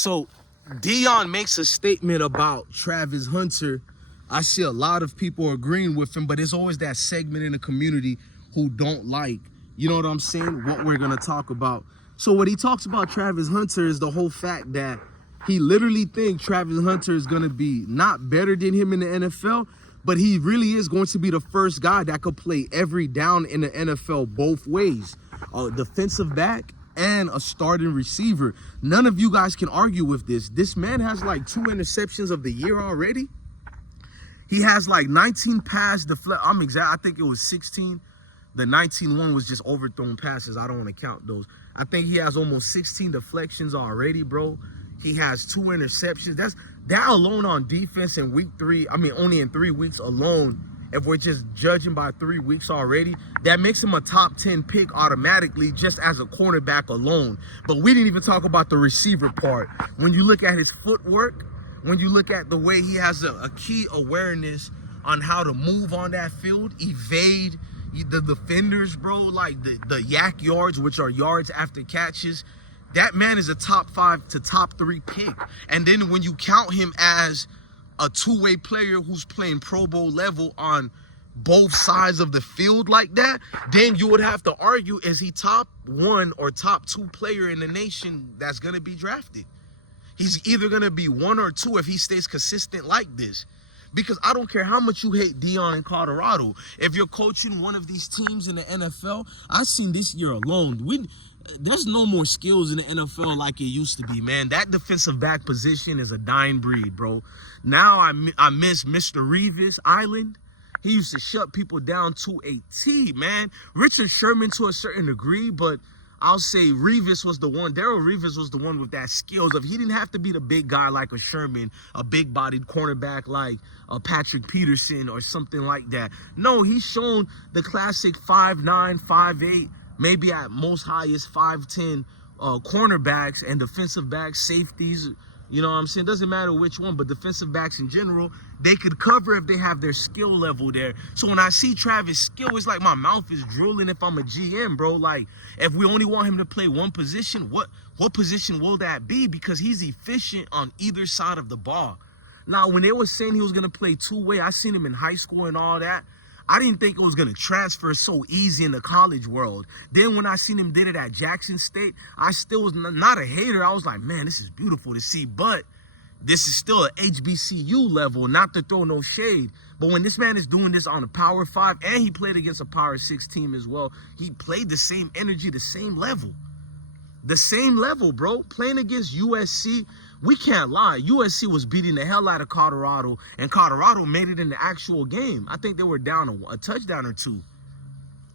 So Deion makes a statement about Travis Hunter. I see a lot of people agreeing with him, but there's always that segment in the community who don't like, you know what I'm saying, what we're going to talk about. So what he talks about Travis Hunter is the whole fact that he literally thinks Travis Hunter is going to be not better than him in the NFL, but he really is going to be the first guy that could play every down in the NFL both ways. A defensive back and a starting receiver. None of you guys can argue with this. This man has like 2 interceptions of the year already. He has like 19 pass deflect. I think it was 16. The 19 one was just overthrown passes. I don't want to count those. I think he has almost 16 deflections already, bro. He has 2 interceptions. That alone on defense in week 3. I mean, only in 3 weeks alone. If we're just judging by 3 weeks already, that makes him a top 10 pick automatically just as a cornerback alone. But we didn't even talk about the receiver part. When you look at his footwork, when you look at the way he has a key awareness on how to move on that field, evade the defenders, bro, like the yak yards, which are yards after catches, that man is a top 5 to top 3 pick. And then when you count him as a two-way player who's playing Pro Bowl level on both sides of the field like that, then you would have to argue, is he top 1 or top 2 player in the nation that's going to be drafted? He's either going to be 1 or 2 if he stays consistent like this. Because I don't care how much you hate Deion in Colorado. If you're coaching one of these teams in the NFL, I've seen this year alone, there's no more skills in the NFL like it used to be, man. That defensive back position is a dying breed, bro. Now I miss Mr. Revis Island. He used to shut people down to a T, man. Richard Sherman to a certain degree, but I'll say Revis was the one. Darrell Revis was the one with that skills of he didn't have to be the big guy like a Sherman, a big-bodied cornerback like a Patrick Peterson or something like that. No, he's shown the classic 5'9", 5'8", maybe at most highest 5'10", cornerbacks and defensive backs, safeties. You know what I'm saying? Doesn't matter which one, but defensive backs in general, they could cover if they have their skill level there. So when I see Travis' skill, it's like my mouth is drooling if I'm a GM, bro. Like, if we only want him to play one position, what position will that be? Because he's efficient on either side of the ball. Now, when they were saying he was going to play two-way, I seen him in high school and all that. I didn't think it was going to transfer so easy in the college world. Then when I seen him did it at Jackson State, I still was not a hater. I was like, man, this is beautiful to see. But this is still an HBCU level, not to throw no shade. But when this man is doing this on a Power 5, and he played against a Power 6 team as well, he played the same energy, the same level. The same level, bro. Playing against USC, we can't lie. USC was beating the hell out of Colorado, and Colorado made it in the actual game. I think they were down a touchdown or 2.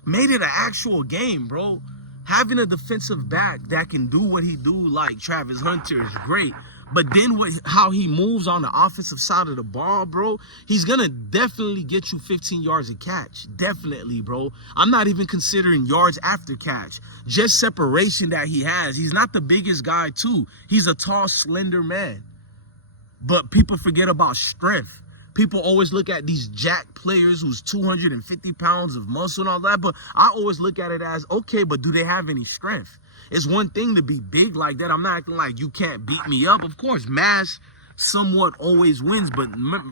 Made it an actual game, bro. Having a defensive back that can do what he do like Travis Hunter is great. But then how he moves on the offensive side of the ball, bro, he's going to definitely get you 15 yards a catch. Definitely, bro. I'm not even considering yards after catch. Just separation that he has. He's not the biggest guy, too. He's a tall, slender man. But people forget about strength. People always look at these jack players who's 250 pounds of muscle and all that. But I always look at it as, okay, but do they have any strength? It's one thing to be big like that. I'm not acting like you can't beat me up. Of course, mass somewhat always wins, but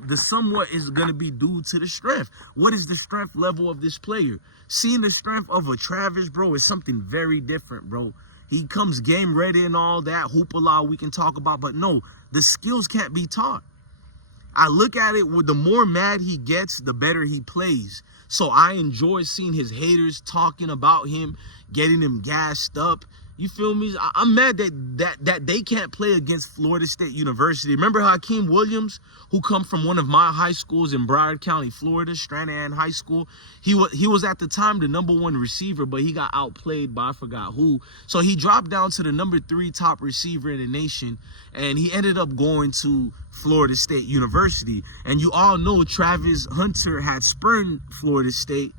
the somewhat is going to be due to the strength. What is the strength level of this player? Seeing the strength of a Travis, bro, is something very different, bro. He comes game ready and all that, hoopala we can talk about, but no, the skills can't be taught. I look at it, with the more mad he gets, the better he plays. So I enjoy seeing his haters talking about him, getting him gassed up. You feel me? I'm mad that they can't play against Florida State University. Remember Hakeem Williams, who come from one of my high schools in Broward County, Florida, Stranahan High School? He was at the time the #1 receiver, but he got outplayed by I forgot who. So he dropped down to the #3 top receiver in the nation, and he ended up going to Florida State University. And you all know Travis Hunter had spurned Florida State,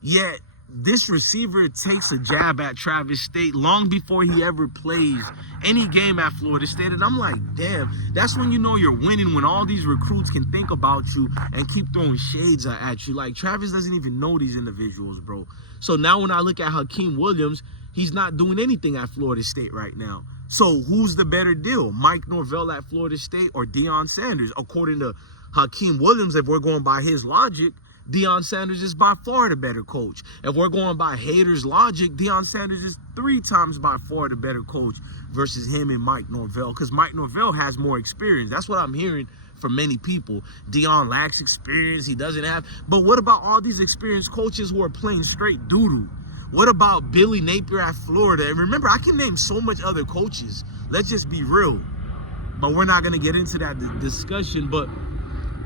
yet this receiver takes a jab at Travis State long before he ever plays any game at Florida State. And I'm like, damn, that's when you know you're winning, when all these recruits can think about you and keep throwing shades at you. Like, Travis doesn't even know these individuals, bro. So now when I look at Hakeem Williams, he's not doing anything at Florida State right now. So who's the better deal? Mike Norvell at Florida State or Deion Sanders? According to Hakeem Williams, if we're going by his logic, Deion Sanders is by far the better coach. If we're going by haters' logic, Deion Sanders is 3 times by far the better coach versus him and Mike Norvell, because Mike Norvell has more experience. That's what I'm hearing from many people. Deion lacks experience. He doesn't have. But what about all these experienced coaches who are playing straight doo-doo? What about Billy Napier at Florida? And remember, I can name so much other coaches. Let's just be real. But we're not going to get into that discussion. But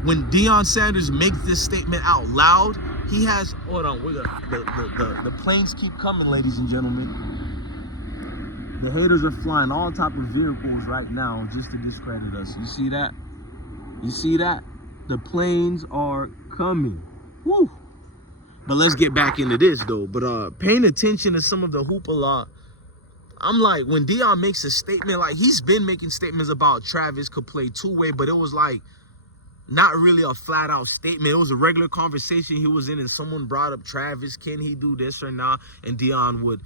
when Deion Sanders makes this statement out loud, he has, hold on, the planes keep coming, ladies and gentlemen. The haters are flying all type of vehicles right now just to discredit us. You see that? You see that? The planes are coming. Woo! But let's get back into this, though. But paying attention to some of the hoopla, I'm like, when Deion makes a statement, like, he's been making statements about Travis could play two-way, but it was like not really a flat-out statement. It was a regular conversation he was in, and someone brought up Travis, can he do this or not? And Deion would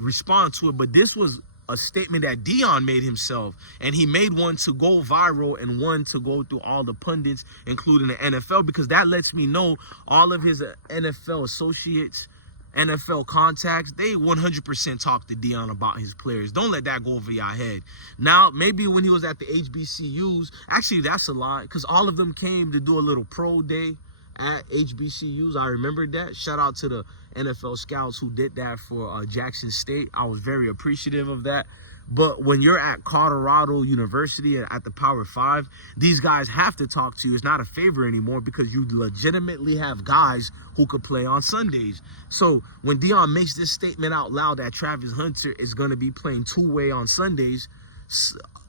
respond to it. But this was a statement that Deion made himself, and he made one to go viral and one to go through all the pundits, including the NFL, because that lets me know all of his NFL associates, NFL contacts, they 100% talk to Deion about his players. Don't let that go over your head. Now, maybe when he was at the HBCUs, actually that's a lie, because all of them came to do a little pro day at HBCUs. I remember that. Shout out to the NFL scouts who did that for Jackson State. I was very appreciative of that. But when you're at Colorado University and at the Power 5, these guys have to talk to you. It's not a favor anymore because you legitimately have guys who could play on Sundays. So when Deion makes this statement out loud that Travis Hunter is going to be playing two-way on Sundays,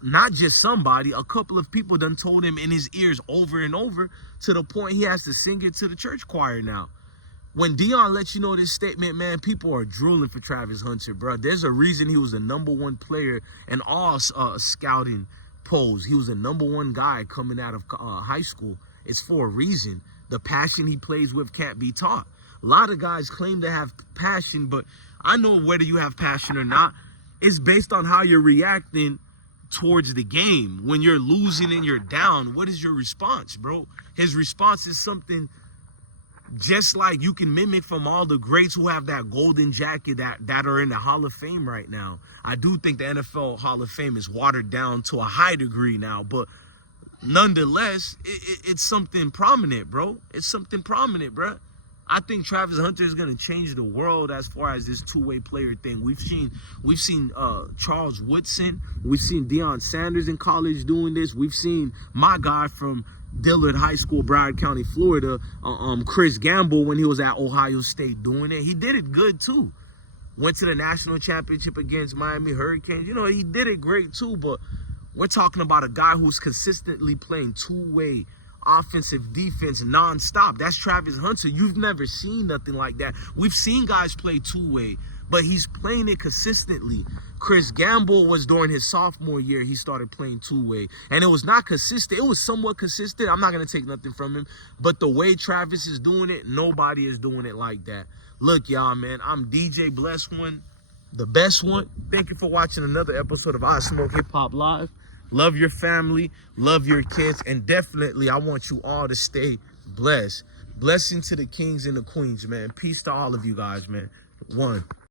not just somebody, a couple of people done told him in his ears over and over, to the point he has to sing it to the church choir now. When Deion lets you know this statement, man, people are drooling for Travis Hunter, bro. There's a reason he was the #1 player in all scouting polls. He was the #1 guy coming out of high school. It's for a reason. The passion he plays with can't be taught. A lot of guys claim to have passion, but I know whether you have passion or not, it's based on how you're reacting towards the game. When you're losing and you're down, what is your response, bro? His response is something just like you can mimic from all the greats who have that golden jacket that are in the Hall of Fame right now. I do think the NFL Hall of Fame is watered down to a high degree now, but nonetheless, it's something prominent, bro. It's something prominent, bro. I think Travis Hunter is going to change the world as far as this two-way player thing. We've seen Charles Woodson. We've seen Deion Sanders in college doing this. We've seen my guy from Dillard High School, Broward County, Florida, Chris Gamble, when he was at Ohio State doing it. He did it good too. Went to the national championship against Miami Hurricanes. You know, he did it great too, but we're talking about a guy who's consistently playing two-way offensive defense nonstop. That's Travis Hunter. You've never seen nothing like that. We've seen guys play two-way, but he's playing it consistently. Chris Gamble was during his sophomore year, he started playing two-way, and it was not consistent. It was somewhat consistent. I'm not going to take nothing from him, but the way Travis is doing it, nobody is doing it like that. Look, y'all, man, I'm DJ Bless One, the best one. Thank you for watching another episode of I Smoke Hip Hop Live. Love your family, love your kids, and definitely I want you all to stay blessed. Blessing to the kings and the queens, man. Peace to all of you guys, man. One.